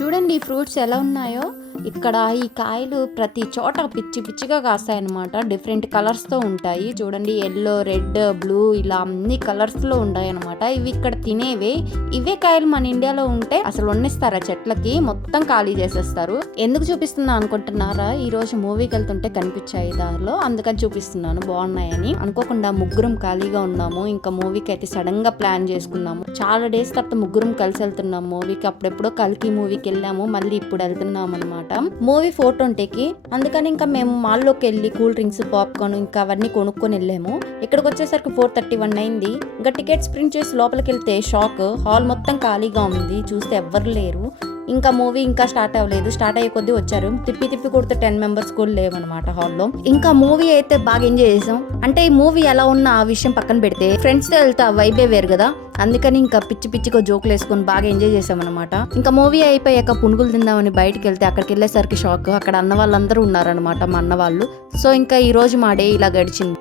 చూడండి ఈ ఫ్రూట్స్ ఎలా ఉన్నాయో. ఇక్కడ ఈ కాయలు ప్రతి చోట పిచ్చి పిచ్చిగా కాస్తాయన్నమాట. డిఫరెంట్ కలర్స్తో ఉంటాయి. చూడండి ఎల్లో, రెడ్, బ్లూ ఇలా అన్ని కలర్స్లో ఉంటాయి అనమాట. ఇవి ఇక్కడ తినేవే. ఇవే కాయలు మన ఇండియాలో ఉంటే అసలు వండిస్తారా చెట్లకి, మొత్తం ఖాళీ చేసేస్తారు. ఎందుకు చూపిస్తున్నా అనుకుంటున్నారా? ఈ రోజు మూవీకి వెళ్తుంటే కనిపించాయి దారిలో, అందుకని చూపిస్తున్నాను. బాగున్నాయని. అనుకోకుండా ముగ్గురం ఖాళీగా ఉన్నాము. ఇంకా మూవీకి అయితే సడన్ గా ప్లాన్ చేసుకున్నాము. చాలా డేస్ తర్వాత ముగ్గురం కలిసి వెళ్తున్నాం మూవీకి. అప్పుడెప్పుడో కల్కి మూవీకి వెళ్ళాము, మళ్ళీ ఇప్పుడు వెళ్తున్నాం అనమాట. మూవీ 4:20కి. అందుకని ఇంకా మేము మాల్లోకి వెళ్ళి కూల్ డ్రింక్స్, పాప్కార్న్ ఇంకా అవన్నీ కొనుక్కొని వెళ్ళాము. ఇక్కడికి వచ్చేసరికి 4:31 అయింది. ఇంకా టికెట్స్ ప్రింట్ చేసి లోపలికి వెళ్తే షాక్, హాల్ మొత్తం ఖాళీగా ఉంది. చూస్తే ఎవ్వరు లేరు. ఇంకా మూవీ ఇంకా స్టార్ట్ అవ్వలేదు. స్టార్ట్ అయ్యే కొద్దీ వచ్చారు. తిప్పి కొడితే 10 మెంబర్స్ కూడా లేవన్నమాట హాల్లో. ఇంకా మూవీ అయితే బాగా ఎంజాయ్ చేసాం. అంటే ఈ మూవీ ఎలా ఉన్నా ఆ విషయం పక్కన పెడితే ఫ్రెండ్స్ తో వెళ్తే ఆ వైబే వేరు కదా. అందుకని ఇంకా పిచ్చిగా జోకులు వేసుకొని బాగా ఎంజాయ్ చేసామన్నమాట. ఇంకా మూవీ అయిపోయాక పునుగులు తిందామని బయటకు వెళ్తే అక్కడికి వెళ్ళేసరికి షాక్. అక్కడ అన్న వాళ్ళందరూ ఉన్నారనమాట, మా అన్న వాళ్ళు. సో ఇంకా ఈ రోజు మా డే ఇలా గడిచింది.